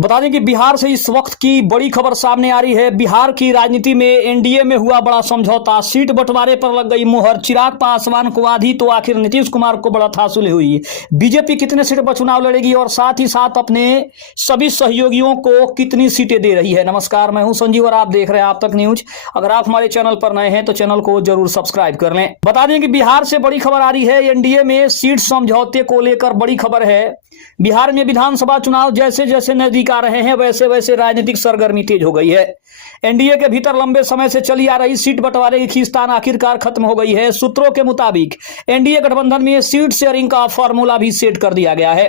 बता दें कि बिहार से इस वक्त की बड़ी खबर सामने आ रही है। बिहार की राजनीति में एनडीए में हुआ बड़ा समझौता, सीट बंटवारे पर लग गई मुहर। चिराग पासवान को आधी तो आखिर नीतीश कुमार को बड़ा हासिल हुई। बीजेपी कितने सीट पर चुनाव लड़ेगी और साथ ही साथ अपने सभी सहयोगियों को कितनी सीटें दे रही है। नमस्कार, मैं हूं संजीव और आप देख रहे हैं आप तक न्यूज। अगर आप हमारे चैनल पर नए हैं तो चैनल को जरूर सब्सक्राइब कर लें। बता दें कि बिहार से बड़ी खबर आ रही है। एनडीए में सीट समझौते को लेकर बड़ी खबर है। बिहार में विधानसभा चुनाव जैसे जैसे नजदीक आ रहे हैं वैसे वैसे राजनीतिक सरगर्मी तेज हो गई है। एनडीए के भीतर लंबे समय से चली आ रही सीट बंटवारे की खींचतान आखिरकार खत्म हो गई है। सूत्रों के मुताबिक एनडीए गठबंधन में सीट शेयरिंग का फॉर्मूला भी सेट कर दिया गया है।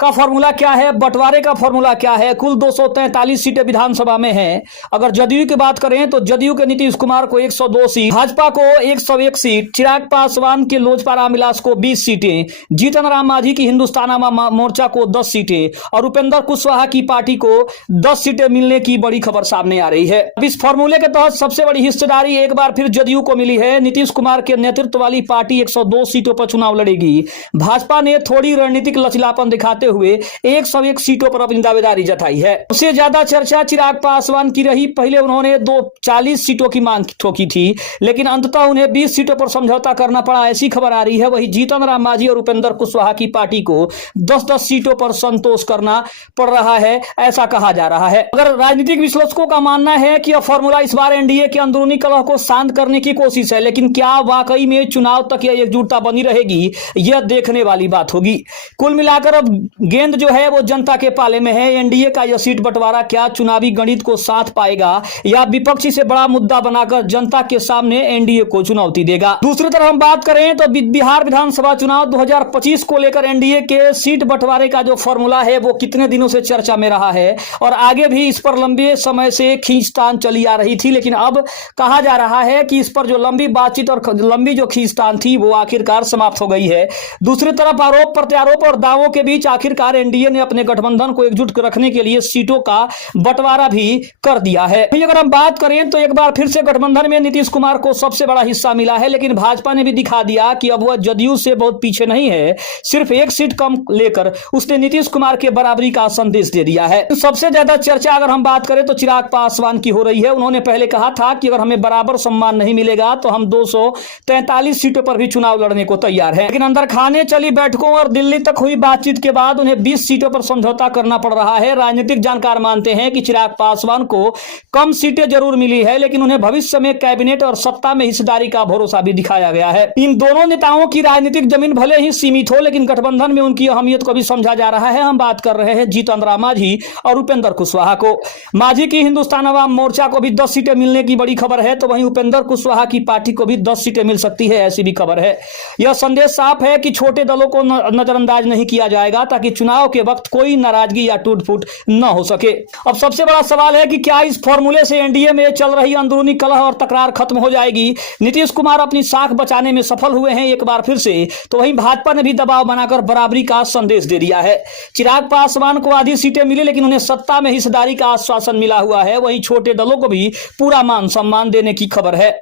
फॉर्मूला क्या है, बंटवारे का फॉर्मूला क्या है। कुल 243 सीटें विधानसभा में हैं। अगर जदयू की बात करें तो जदयू के नीतीश कुमार को 102 सीट, भाजपा को 101 सीट, चिराग पासवान के लोजपा रामविलास को 20 सीटें, जीतन राम मांझी की हिंदुस्तान आवाम मोर्चा को 10 सीटें और उपेंद्र कुशवाहा की पार्टी को 10 सीटें मिलने की बड़ी खबर सामने आ रही है। अब इस फॉर्मूले के तहत सबसे बड़ी हिस्सेदारी एक बार फिर जदयू को मिली है। नीतीश कुमार के नेतृत्व वाली पार्टी 102 सीटों पर चुनाव लड़ेगी। भाजपा ने थोड़ी रणनीतिक लचीलापन दिखाते हुए 101 सीटों पर अपनी दावेदारी जताई है। सबसे ज्यादा चर्चा चिराग पासवान की रही। पहले उन्होंने 40 सीटों की मांग ठोकी थी, लेकिन अंततः उन्हें 20 सीटों पर समझौता करना पड़ा, ऐसी खबर आ रही है। वही जीतन राम मांझी और उपेंद्र कुशवाहा की पार्टी को 10-10 सीटों पर संतोष करना पड़ रहा है, ऐसा कहा जा रहा है। अगर राजनीतिक विश्लेषकों का मानना है कि यह फॉर्मूला इस बार एनडीए के अंदरूनी कलह को शांत करने की कोशिश है, लेकिन क्या वाकई में चुनाव तक यह एकजुटता बनी रहेगी, यह देखने वाली बात होगी। कुल मिलाकर अब गेंद जो है वो जनता के पाले में है। एनडीए का यह सीट बंटवारा क्या चुनावी गणित को साथ पाएगा या विपक्षी से बड़ा मुद्दा बनाकर जनता के सामने एनडीए को चुनौती देगा। दूसरी तरफ हम बात करें तो बिहार विधानसभा चुनाव 2025 को लेकर एनडीए के सीट बंटवारे का जो फॉर्मूला है वो कितने दिनों से चर्चा में रहा है और आगे भी इस पर लंबे समय से खींचतान चली आ रही थी, लेकिन अब कहा जा रहा है कि इस पर जो लंबी बातचीत और लंबी जो खींचतान थी वो आखिरकार समाप्त हो गई है। दूसरी तरफ आरोप प्रत्यारोप और दावों के बीच आखिरकार एनडीए ने अपने गठबंधन को एकजुट रखने के लिए सीटों का बंटवारा भी कर दिया है। अगर हम बात करें तो एक बार फिर से गठबंधन में नीतीश कुमार को सबसे बड़ा हिस्सा मिला है, लेकिन भाजपा ने भी दिखा दिया कि अब वह जदयू से बहुत पीछे नहीं है। सिर्फ एक सीट कम लेकर उसने नीतीश कुमार के बराबरी का संदेश दे दिया है। सबसे ज्यादा चर्चा अगर हम बात करें तो चिराग पासवान की हो रही है। उन्होंने पहले कहा था कि अगर हमें बराबर सम्मान नहीं मिलेगा तो हम 243 सीटों पर भी चुनाव लड़ने को तैयार है, लेकिन अंदर खाने चली बैठकों और दिल्ली तक हुई बातचीत के बाद उन्हें 20 सीटों पर समझौता करना पड़ रहा है। राजनीतिक जानकार मानते हैं कि चिराग पासवान को कम सीटें जरूर मिली है, लेकिन उन्हें भविष्य में कैबिनेट और सत्ता में हिस्सेदारी का भरोसा भी दिखाया गया है। इन दोनों नेताओं की राजनीतिक जमीन भले ही सीमित हो, लेकिन गठबंधन में उनकी अहमियत को भी समझा जा रहा है। हम बात कर रहे हैं जीतन राम मांझी और उपेंद्र कुशवाहा को। मांझी की हिंदुस्तान आवाम मोर्चा को भी 10 सीटें मिलने की बड़ी खबर है, तो वहीं उपेंद्र कुशवाहा की पार्टी को भी 10 सीटें मिल सकती है, ऐसी भी खबर है। यह संदेश साफ है कि छोटे दलों को नजरअंदाज नहीं किया जाएगा ताकि चुनाव के वक्त कोई नाराजगी या टूट फूट न हो सके। अब सबसे बड़ा सवाल है कि क्या इस फॉर्मूले से एनडीए में चल रही अंदरूनी कलह और तकरार खत्म हो जाएगी। नीतीश कुमार अपनी साख बचाने में सफल हुए हैं एक बार फिर से, तो वहीं भाजपा ने भी दबाव बनाकर बराबरी का संदेश दे दिया है। चिराग पासवान को आधी सीटें मिली, लेकिन उन्हें सत्ता में हिस्सेदारी का आश्वासन मिला हुआ है। वहीं छोटे दलों को भी पूरा मान सम्मान देने की खबर है।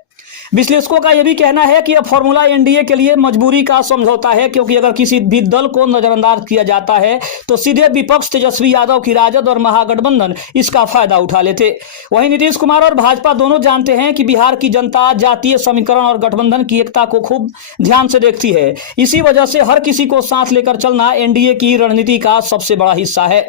विश्लेषकों का यह भी कहना है कि यह फॉर्मूला एनडीए के लिए मजबूरी का समझौता है, क्योंकि अगर किसी भी दल को नजरअंदाज किया जाता है तो सीधे विपक्ष तेजस्वी यादव की राजद और महागठबंधन इसका फायदा उठा लेते। वहीं नीतीश कुमार और भाजपा दोनों जानते हैं कि बिहार की जनता जातीय समीकरण और गठबंधन की एकता को खूब ध्यान से देखती है। इसी वजह से हर किसी को साथ लेकर चलना एनडीए की रणनीति का सबसे बड़ा हिस्सा है।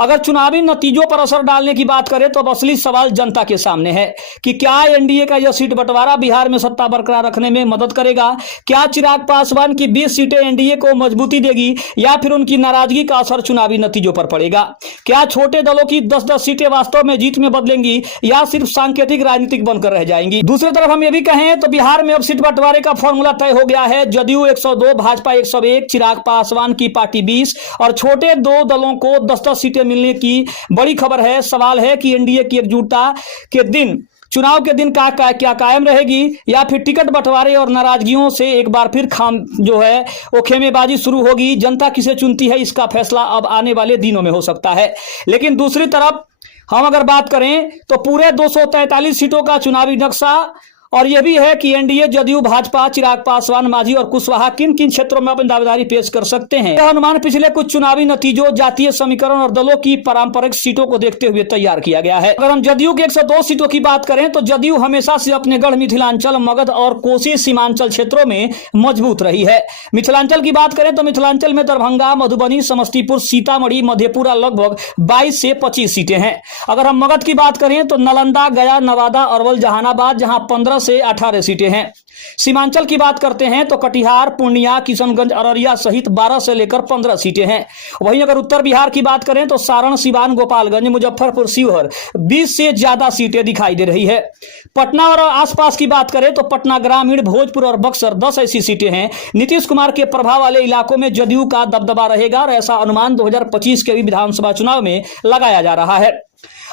अगर चुनावी नतीजों पर असर डालने की बात करें तो अब असली सवाल जनता के सामने है कि क्या एनडीए का यह सीट बंटवारा बिहार में सत्ता बरकरार रखने में मदद करेगा। क्या चिराग पासवान की 20 सीटें एनडीए को मजबूती देगी या फिर उनकी नाराजगी का असर चुनावी नतीजों पर पड़ेगा। क्या छोटे दलों की 10-10 सीटें वास्तव में जीत में बदलेंगी या सिर्फ सांकेतिक राजनीतिक बनकर रह जाएंगी। दूसरी तरफ हम ये भी कहें तो बिहार में अब सीट बंटवारे का फॉर्मूला तय हो गया है। जदयू 102, भाजपा 101, चिराग पासवान की पार्टी 20 और छोटे दो दलों को 10-10 सीटें मिलने की बड़ी खबर है। सवाल है कि एनडीए की एकजुटता के दिन, चुनाव के दिन क्या कायम रहेगी या फिर टिकट बंटवारे और नाराजगियों से एक बार फिर वो खेमेबाजी शुरू होगी। जनता किसे चुनती है इसका फैसला अब आने वाले दिनों में हो सकता है। लेकिन दूसरी तरफ हम अगर बात करें तो पूरे 243 सीटों का चुनावी नक्शा और यह भी है कि एनडीए, जदयू, भाजपा, चिराग पासवान, मांझी और कुशवाहा किन किन क्षेत्रों में अपनी दावेदारी पेश कर सकते हैं। यह अनुमान पिछले कुछ चुनावी नतीजों, जातीय समीकरण और दलों की पारंपरिक सीटों को देखते हुए तैयार किया गया है। अगर हम जदयू की 102 सीटों की बात करें तो जदयू हमेशा से अपने गढ़ मिथिलांचल, मगध और कोसी सीमांचल क्षेत्रों में मजबूत रही है। मिथिलांचल की बात करें तो मिथिलांचल में दरभंगा, मधुबनी, समस्तीपुर, सीतामढ़ी, मधेपुरा लगभग 22 से 25 सीटें हैं। अगर हम मगध की बात करें तो नालंदा, गया, नवादा, अरवल, जहानाबाद जहां 15 से 18 सीटें हैं। सीमांचल की बात करते हैं तो कटिहार, पूर्णिया, किशनगंज, अररिया सहित 12 से लेकर 15 सीटें हैं। वहीं अगर उत्तर बिहार की बात करें तो सारण, सिवान, गोपालगंज, मुजफ्फरपुर, शिवहर 20 से ज्यादा सीटें दिखाई दे रही है। पटना और आसपास की बात करें तो पटना ग्रामीण, भोजपुर और बक्सर 10 ऐसी सीटें हैं। नीतीश कुमार के प्रभाव वाले इलाकों में जदयू का दबदबा रहेगा और ऐसा अनुमान 2025 के भी विधानसभा चुनाव में लगाया जा रहा है।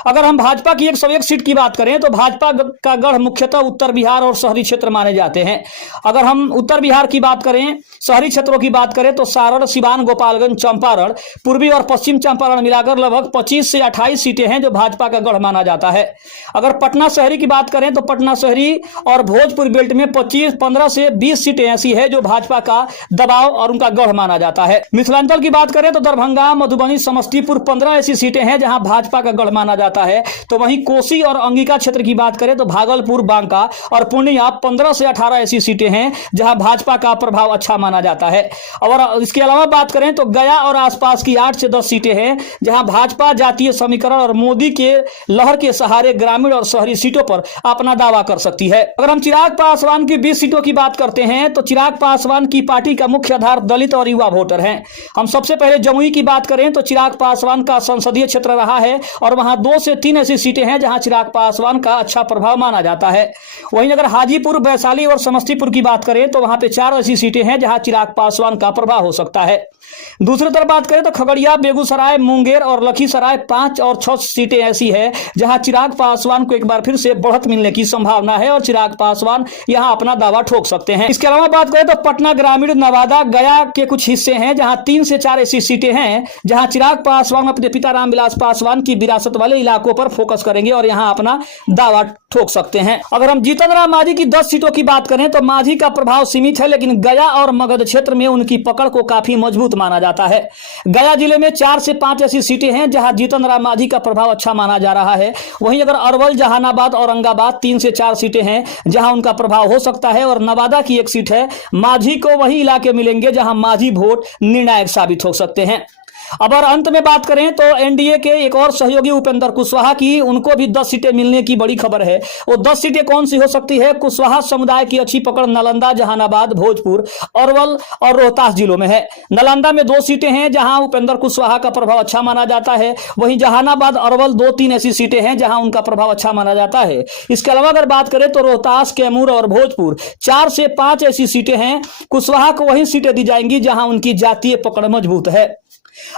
अगर हम भाजपा की 101 सीट की बात करें तो भाजपा का गढ़ मुख्यतः उत्तर बिहार और शहरी क्षेत्र माने जाते हैं। अगर हम उत्तर बिहार की बात करें, शहरी क्षेत्रों की बात करें तो सारण, सिवान, गोपालगंज, चंपारण, पूर्वी और पश्चिम चंपारण मिलाकर लगभग 25 से 28 सीटें हैं जो भाजपा का गढ़ माना जाता है। अगर पटना शहरी की बात करें तो पटना शहरी और भोजपुर बेल्ट में 15 से 20 सीटें ऐसी है जो भाजपा का दबाव और उनका गढ़ माना जाता है। मिथिलांचल की बात करें तो दरभंगा, मधुबनी, समस्तीपुर 15 ऐसी सीटें हैं जहां भाजपा का गढ़ माना जाता है। तो वहीं कोसी और अंगिका क्षेत्र की बात करें तो भागलपुर, बांका और पूर्णिया 15 से 18 ऐसी सीटें हैं जहां भाजपा का प्रभाव अच्छा माना जाता है। और इसके अलावा बात करें तो गया और आसपास की 8 से 10 सीटें हैं जहां भाजपा जातीय समीकरण और मोदी के लहर के सहारे ग्रामीण और शहरी सीटों पर अपना दावा कर सकती है। अगर हम चिराग पासवान की 20 सीटों की बात करते हैं तो चिराग पासवान की पार्टी का मुख्य आधार दलित और युवा वोटर हैं। हम सबसे पहले जमुई की बात करें तो चिराग पासवान का संसदीय क्षेत्र रहा है और वहां 2 से 3 ऐसी सीटें हैं जहां चिराग पासवान का अच्छा प्रभाव माना जाता है। वहीं अगर हाजीपुर, वैशाली और समस्तीपुर की बात करें तो वहां पे 4 ऐसी सीटें हैं जहां चिराग पासवान का प्रभाव हो सकता है। दूसरी तरफ बात करें तो खगड़िया, बेगूसराय, मुंगेर और लखीसराय 5 और 6 सीटें ऐसी है जहां चिराग पासवान को एक बार फिर से बढ़त मिलने की संभावना है और चिराग पासवान यहां अपना दावा ठोक सकते हैं। इसके अलावा बात करें तो पटना ग्रामीण, नवादा, गया के कुछ हिस्से हैं जहां 3 से 4 ऐसी सीटें हैं जहां चिराग पासवान अपने पिता रामविलास पासवान की विरासत वाले इलाकों पर फोकस करेंगे और यहां अपना दावा ठोक सकते हैं। अगर हम जीतन राम मांझी की 10 सीटों की बात करें तो मांझी का प्रभाव सीमित है, लेकिन गया और मगध क्षेत्र में उनकी पकड़ को काफी मजबूत माना जाता है। गया जिले में 4 से 5 ऐसी सीटें हैं जहां जीतन राम मांझी का प्रभाव अच्छा माना जा रहा है। वहीं अगर अरवल, जहानाबाद, औरंगाबाद 3 से 4 सीटें हैं जहां उनका प्रभाव हो सकता है और नवादा की 1 सीट है। मांझी को वही इलाके मिलेंगे जहां मांझी वोट निर्णायक साबित हो सकते हैं। अब और अंत में बात करें तो एनडीए के एक और सहयोगी उपेंद्र कुशवाहा की, उनको भी 10 सीटें मिलने की बड़ी खबर है। वो 10 सीटें कौन सी हो सकती है? कुशवाहा समुदाय की अच्छी पकड़ नालंदा, जहानाबाद, भोजपुर, अरवल और रोहतास जिलों में है। नालंदा में 2 सीटें हैं जहां उपेंद्र कुशवाहा का प्रभाव अच्छा माना जाता है। वहीं जहानाबाद, अरवल 2-3 ऐसी सीटें हैं जहां उनका प्रभाव अच्छा माना जाता है। इसके अलावा अगर बात करें तो रोहतास, कैमूर और भोजपुर 4 से 5 ऐसी सीटें हैं। कुशवाहा को वही सीटें दी जाएंगी जहां उनकी जातीय पकड़ मजबूत है।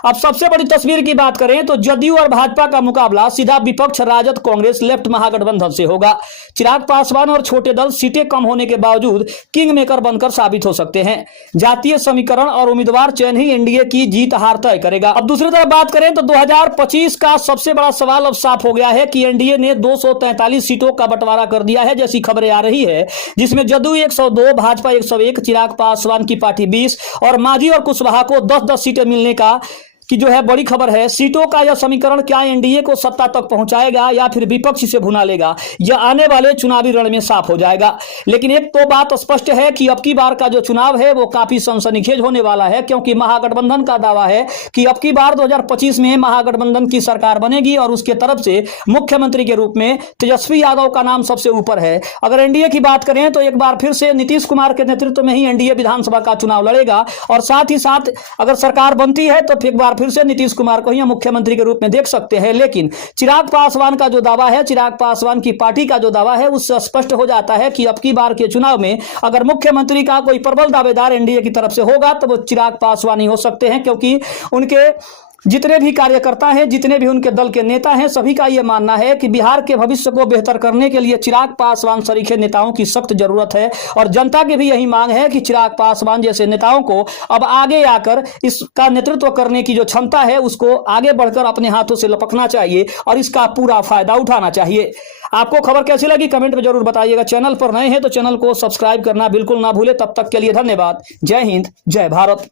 अब सबसे बड़ी तस्वीर की बात करें तो जदयू और भाजपा का मुकाबला सीधा विपक्ष राजद, कांग्रेस, लेफ्ट महागठबंधन से होगा। चिराग पासवान और छोटे दल सीटें कम होने के बावजूद किंग मेकर बनकर साबित हो सकते हैं। जातीय समीकरण और उम्मीदवार चयन ही एनडीए की जीत हार तय करेगा। अब दूसरी तरफ बात करें तो 2025 का सबसे बड़ा सवाल अब साफ हो गया है कि एनडीए ने 243 सीटों का बंटवारा कर दिया है जैसी खबरें आ रही है, जिसमें जदयू 102, भाजपा 101, चिराग पासवान की पार्टी 20 और मांझी और कुशवाहा को 10-10 सीटें मिलने का कि जो है बड़ी खबर है। सीटों का यह समीकरण क्या एनडीए को सत्ता तक पहुंचाएगा या फिर विपक्ष से भुना लेगा, यह आने वाले चुनावी रण में साफ हो जाएगा। लेकिन एक तो बात स्पष्ट है कि अब की बार का जो चुनाव है वो काफी सनसनीखेज होने वाला है, क्योंकि महागठबंधन का दावा है कि अब की बार 2025 में महागठबंधन की सरकार बनेगी और उसके तरफ से मुख्यमंत्री के रूप में तेजस्वी यादव का नाम सबसे ऊपर है। अगर एनडीए की बात करें तो एक बार फिर से नीतीश कुमार के नेतृत्व में ही एनडीए विधानसभा का चुनाव लड़ेगा और साथ ही साथ अगर सरकार बनती है तो एक बार फिर से नीतीश कुमार को ही मुख्यमंत्री के रूप में देख सकते हैं। लेकिन चिराग पासवान का जो दावा है, चिराग पासवान की पार्टी का जो दावा है, उससे स्पष्ट हो जाता है कि अब की बार के चुनाव में अगर मुख्यमंत्री का कोई प्रबल दावेदार एनडीए की तरफ से होगा तो वो चिराग पासवान ही हो सकते हैं, क्योंकि उनके जितने भी कार्यकर्ता हैं, जितने भी उनके दल के नेता हैं, सभी का यह मानना है कि बिहार के भविष्य को बेहतर करने के लिए चिराग पासवान सरीखे नेताओं की सख्त जरूरत है। और जनता की भी यही मांग है कि चिराग पासवान जैसे नेताओं को अब आगे आकर इसका नेतृत्व करने की जो क्षमता है उसको आगे बढ़कर अपने हाथों से लपकना चाहिए और इसका पूरा फायदा उठाना चाहिए। आपको खबर कैसी लगी कमेंट में जरूर बताइएगा। चैनल पर नए हैं तो चैनल को सब्सक्राइब करना बिल्कुल ना भूले। तब तक के लिए धन्यवाद। जय हिंद, जय भारत।